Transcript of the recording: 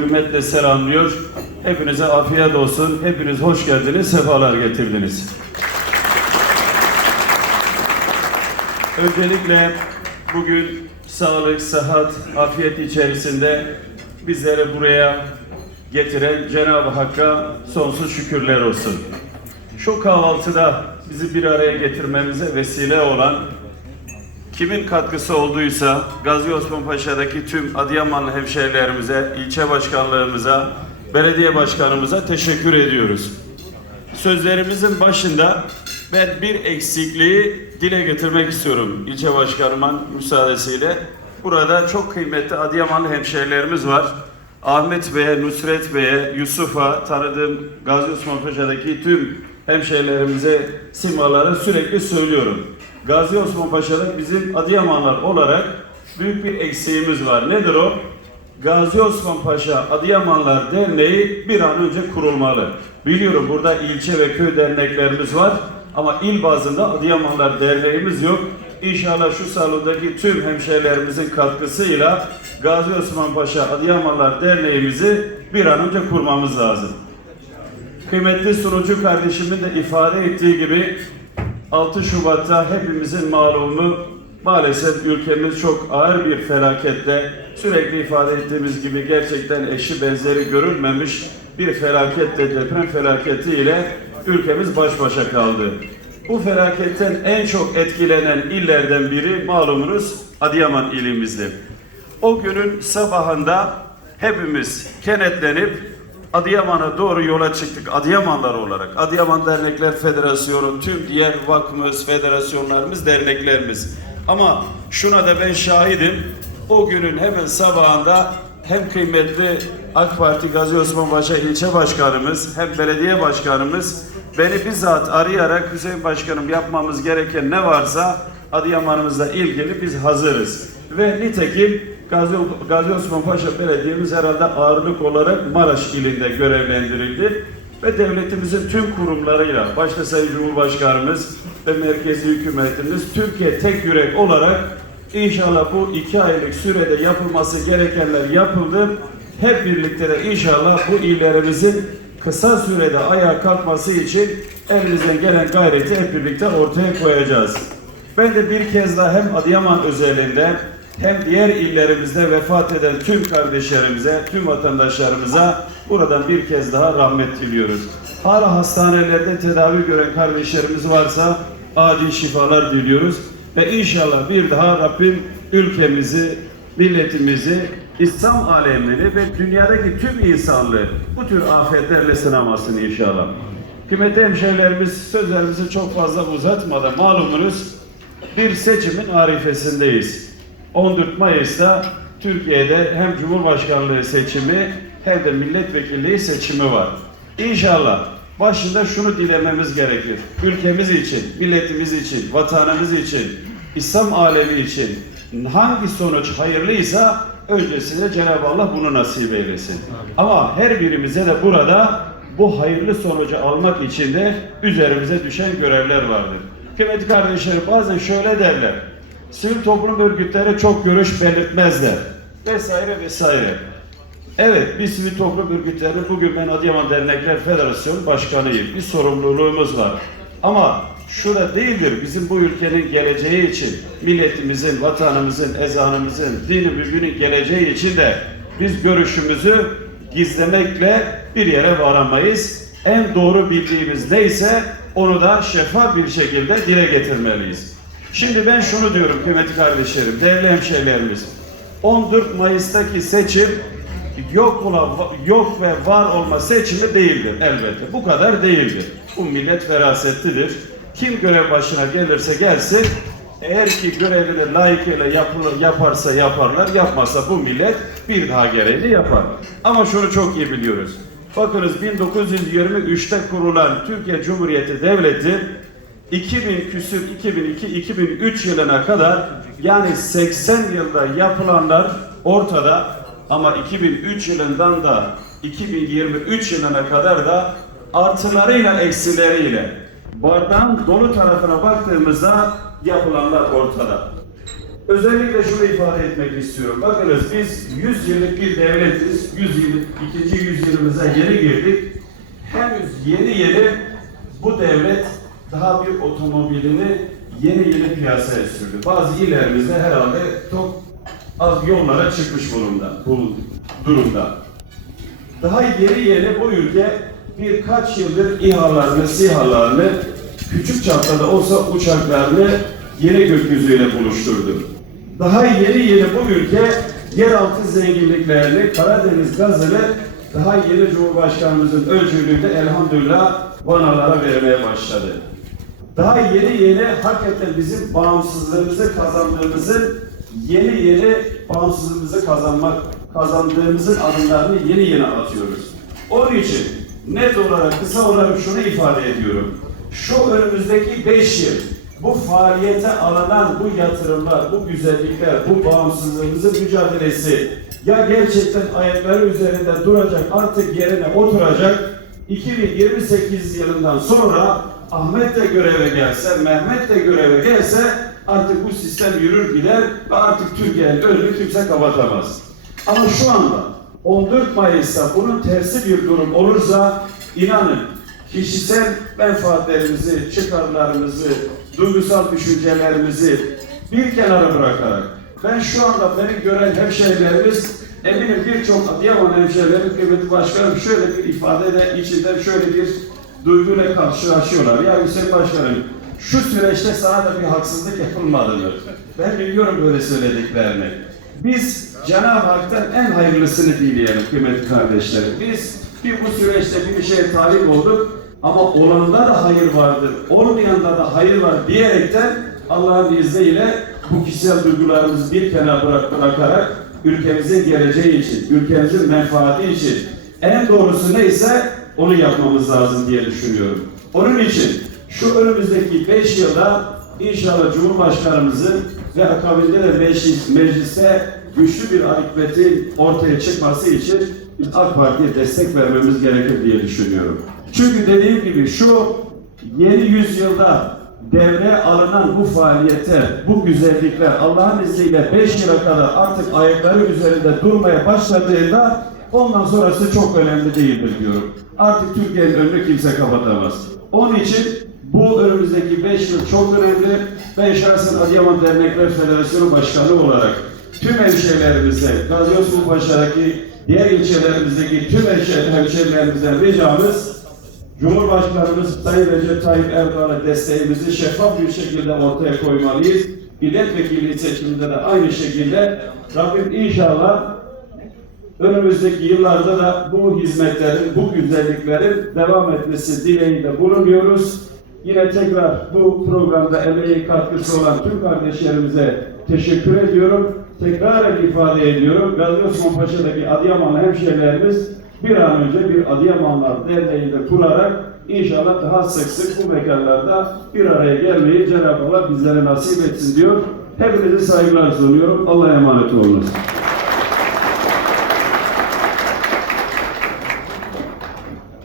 hürmetle selamlıyor. Hepinize afiyet olsun. Hepiniz hoş geldiniz, sefalar getirdiniz. Öncelikle bugün sağlık, sıhhat, afiyet içerisinde bizleri buraya getiren Cenab-ı Hakk'a sonsuz şükürler olsun. Şu kahvaltıda bizi bir araya getirmemize vesile olan Kimin katkısı olduysa Gazi Osman Paşa'daki tüm Adıyamanlı hemşehrilerimize, ilçe başkanlığımıza, belediye başkanımıza teşekkür ediyoruz. Sözlerimizin başında ben bir eksikliği dile getirmek istiyorum ilçe başkanımın müsaadesiyle. Burada çok kıymetli Adıyamanlı hemşehrilerimiz var. Ahmet Bey'e, Nusret Bey'e, Yusuf'a tanıdığım Gazi Osman Paşa'daki tüm hemşehrilerimize simaları sürekli söylüyorum. Gazi Osman Paşa'da bizim Adıyamanlar olarak büyük bir eksiğimiz var. Nedir o? Gazi Osman Paşa Adıyamanlar Derneği bir an önce kurulmalı. Biliyorum burada ilçe ve köy derneklerimiz var ama il bazında Adıyamanlar Derneğimiz yok. İnşallah şu salondaki tüm hemşehrilerimizin katkısıyla Gazi Osman Paşa Adıyamanlar Derneğimizi bir an önce kurmamız lazım. Kıymetli sunucu kardeşimin de ifade ettiği gibi 6 Şubat'ta hepimizin malumu maalesef ülkemiz çok ağır bir felaketle sürekli ifade ettiğimiz gibi gerçekten eşi benzeri görülmemiş bir felaketle deprem felaketiyle ülkemiz baş başa kaldı. Bu felaketten en çok etkilenen illerden biri malumunuz Adıyaman ilimizdi. O günün sabahında hepimiz kenetlenip Adıyaman'a doğru yola çıktık. Adıyamanlar olarak. Adıyaman Dernekler Federasyonu, tüm diğer vakfımız, federasyonlarımız, derneklerimiz. Ama şuna da ben şahidim. O günün hemen sabahında hem kıymetli AK Parti Gazi Osman Paşa ilçe başkanımız hem belediye başkanımız beni bizzat arayarak Hüseyin Başkanım yapmamız gereken ne varsa Adıyaman'ımızla ilgili biz hazırız. Ve nitekim Gazi, Gazi Osman Paşa Belediye'miz herhalde ağırlık olarak Maraş ilinde görevlendirildi. Ve devletimizin tüm kurumlarıyla, başta Sayın Cumhurbaşkanımız ve merkezi hükümetimiz Türkiye tek yürek olarak inşallah bu iki aylık sürede yapılması gerekenler yapıldı. Hep birlikte de inşallah bu illerimizin kısa sürede ayağa kalkması için elimizden gelen gayreti hep birlikte ortaya koyacağız. Ben de bir kez daha hem Adıyaman özelinde hem diğer illerimizde vefat eden tüm kardeşlerimize, tüm vatandaşlarımıza buradan bir kez daha rahmet diliyoruz. Hala hastanelerde tedavi gören kardeşlerimiz varsa acil şifalar diliyoruz. Ve inşallah bir daha Rabbim ülkemizi, milletimizi, İslam alemini ve dünyadaki tüm insanlığı bu tür afetlerle sınamasın inşallah. Kıymetli hemşehrilerimiz sözlerimizi çok fazla uzatmadan malumunuz bir seçimin arifesindeyiz. 14 Mayıs'ta Türkiye'de hem Cumhurbaşkanlığı seçimi hem de milletvekilliği seçimi var. İnşallah başında şunu dilememiz gerekir. Ülkemiz için, milletimiz için, vatanımız için, İslam alemi için hangi sonuç hayırlıysa öncesinde Cenab-ı Allah bunu nasip eylesin. Ama her birimize de burada bu hayırlı sonucu almak için de üzerimize düşen görevler vardır. Kıymetli kardeşlerim bazen şöyle derler. Sivil toplum örgütleri çok görüş belirtmezler. Vesaire vesaire. Evet, biz sivil toplum örgütleri, bugün ben Adıyaman Dernekler Federasyonu Başkanıyım. Bir sorumluluğumuz var. Ama şu da değildir, bizim bu ülkenin geleceği için, milletimizin, vatanımızın, ezanımızın, dini mübinin geleceği için de biz görüşümüzü gizlemekle bir yere varamayız. En doğru bildiğimiz neyse onu da şeffaf bir şekilde dile getirmeliyiz. Şimdi ben şunu diyorum kıymetli kardeşlerim, değerli hemşehrilerimiz. 14 Mayıs'taki seçim yok olan yok ve var olma seçimi değildir elbette. Bu kadar değildir. Bu millet ferasetlidir. Kim görev başına gelirse gelsin eğer ki görevini layıkıyla yapılır, yaparsa yaparlar, yapmazsa bu millet bir daha gereğini yapar. Ama şunu çok iyi biliyoruz. Bakınız 1923'te kurulan Türkiye Cumhuriyeti Devleti 2000 küsür 2002-2003 yılına kadar yani 80 yılda yapılanlar ortada ama 2003 yılından da 2023 yılına kadar da artılarıyla eksileriyle bardağın dolu tarafına baktığımızda yapılanlar ortada. özellikle şunu ifade etmek istiyorum. Bakınız biz 100 yıllık bir devletiz. 100 yıllık, ikinci yüzyılımıza yeni girdik. Henüz yeni yeni bu devlet daha bir otomobilini yeni yeni piyasaya sürdü. Bazı illerimizde herhalde çok az yollara çıkmış bulunda, bu durumda. Daha yeni yeni bu ülke birkaç yıldır İHA'larını, SİHA'larını küçük çapta da olsa uçaklarını yeni gökyüzüyle buluşturdu. Daha yeni yeni bu ülke yeraltı zenginliklerini, Karadeniz gazını daha yeni Cumhurbaşkanımızın öncülüğünde elhamdülillah Vanalara vermeye başladı. Daha yeni yeni hakikaten bizim bağımsızlığımızı kazandığımızın yeni yeni bağımsızlığımızı kazanmak kazandığımızın adımlarını yeni yeni atıyoruz. Onun için net olarak kısa olarak şunu ifade ediyorum. Şu önümüzdeki beş yıl bu faaliyete alınan bu yatırımlar, bu güzellikler, bu bağımsızlığımızın mücadelesi ya gerçekten ayakları üzerinde duracak, artık yerine oturacak 2028 yılından sonra Ahmet de göreve gelse, Mehmet de göreve gelse artık bu sistem yürür gider ve artık Türkiye'nin önünü kimse kapatamaz. Ama şu anda 14 Mayıs'ta bunun tersi bir durum olursa inanın kişisel menfaatlerimizi, çıkarlarımızı, duygusal düşüncelerimizi bir kenara bırakarak ben şu anda beni gören hemşehrilerimiz eminim birçok Adıyaman hemşehrilerim kıymetli başkanım şöyle bir ifade içinden şöyle bir duyguyla karşılaşıyorlar. Ya Hüseyin Başkanım şu süreçte sana da bir haksızlık yapılmadı mı? Ben biliyorum böyle söylediklerini. Biz Cenab-ı Hak'tan en hayırlısını dileyelim kıymetli kardeşlerim. Biz bir bu süreçte bir şeye talip olduk ama olanda da hayır vardır, olmayanda da hayır var diyerekten Allah'ın izniyle bu kişisel duygularımızı bir kenara bırak, bırakarak ülkemizin geleceği için, ülkemizin menfaati için en doğrusu neyse onu yapmamız lazım diye düşünüyorum. Onun için şu önümüzdeki 5 yılda inşallah Cumhurbaşkanımızın ve akabinde de meclis, mecliste güçlü bir akıbetin ortaya çıkması için AK Parti'ye destek vermemiz gerekir diye düşünüyorum. Çünkü dediğim gibi şu yeni yüzyılda devreye alınan bu faaliyete, bu güzellikler Allah'ın izniyle 5 yıla kadar artık ayakları üzerinde durmaya başladığında ondan sonrası çok önemli değildir diyorum. Artık Türkiye'nin önünü kimse kapatamaz. Onun için bu önümüzdeki 5 yıl çok önemli. Ben şahsen Adıyaman Dernekler Federasyonu Başkanı olarak tüm hemşehrilerimize, Gazi Paşa'daki diğer ilçelerimizdeki tüm hemşehri- hemşehrilerimizden ricamız Cumhurbaşkanımız Sayın Recep Tayyip Erdoğan'a desteğimizi şeffaf bir şekilde ortaya koymalıyız. Milletvekili seçiminde de aynı şekilde Rabbim inşallah önümüzdeki yıllarda da bu hizmetlerin, bu güzelliklerin devam etmesi dileğiyle bulunuyoruz. Yine tekrar bu programda emeği katkısı olan tüm kardeşlerimize teşekkür ediyorum. Tekrar ifade ediyorum. Gazi Osman Paşa'daki Adıyamanlı hemşehrilerimiz bir an önce bir Adıyamanlar Derneği de kurarak inşallah daha sık sık bu mekanlarda bir araya gelmeyi Cenab-ı Allah bizlere nasip etsin diyor. Hepinize saygılar sunuyorum. Allah'a emanet olunuz.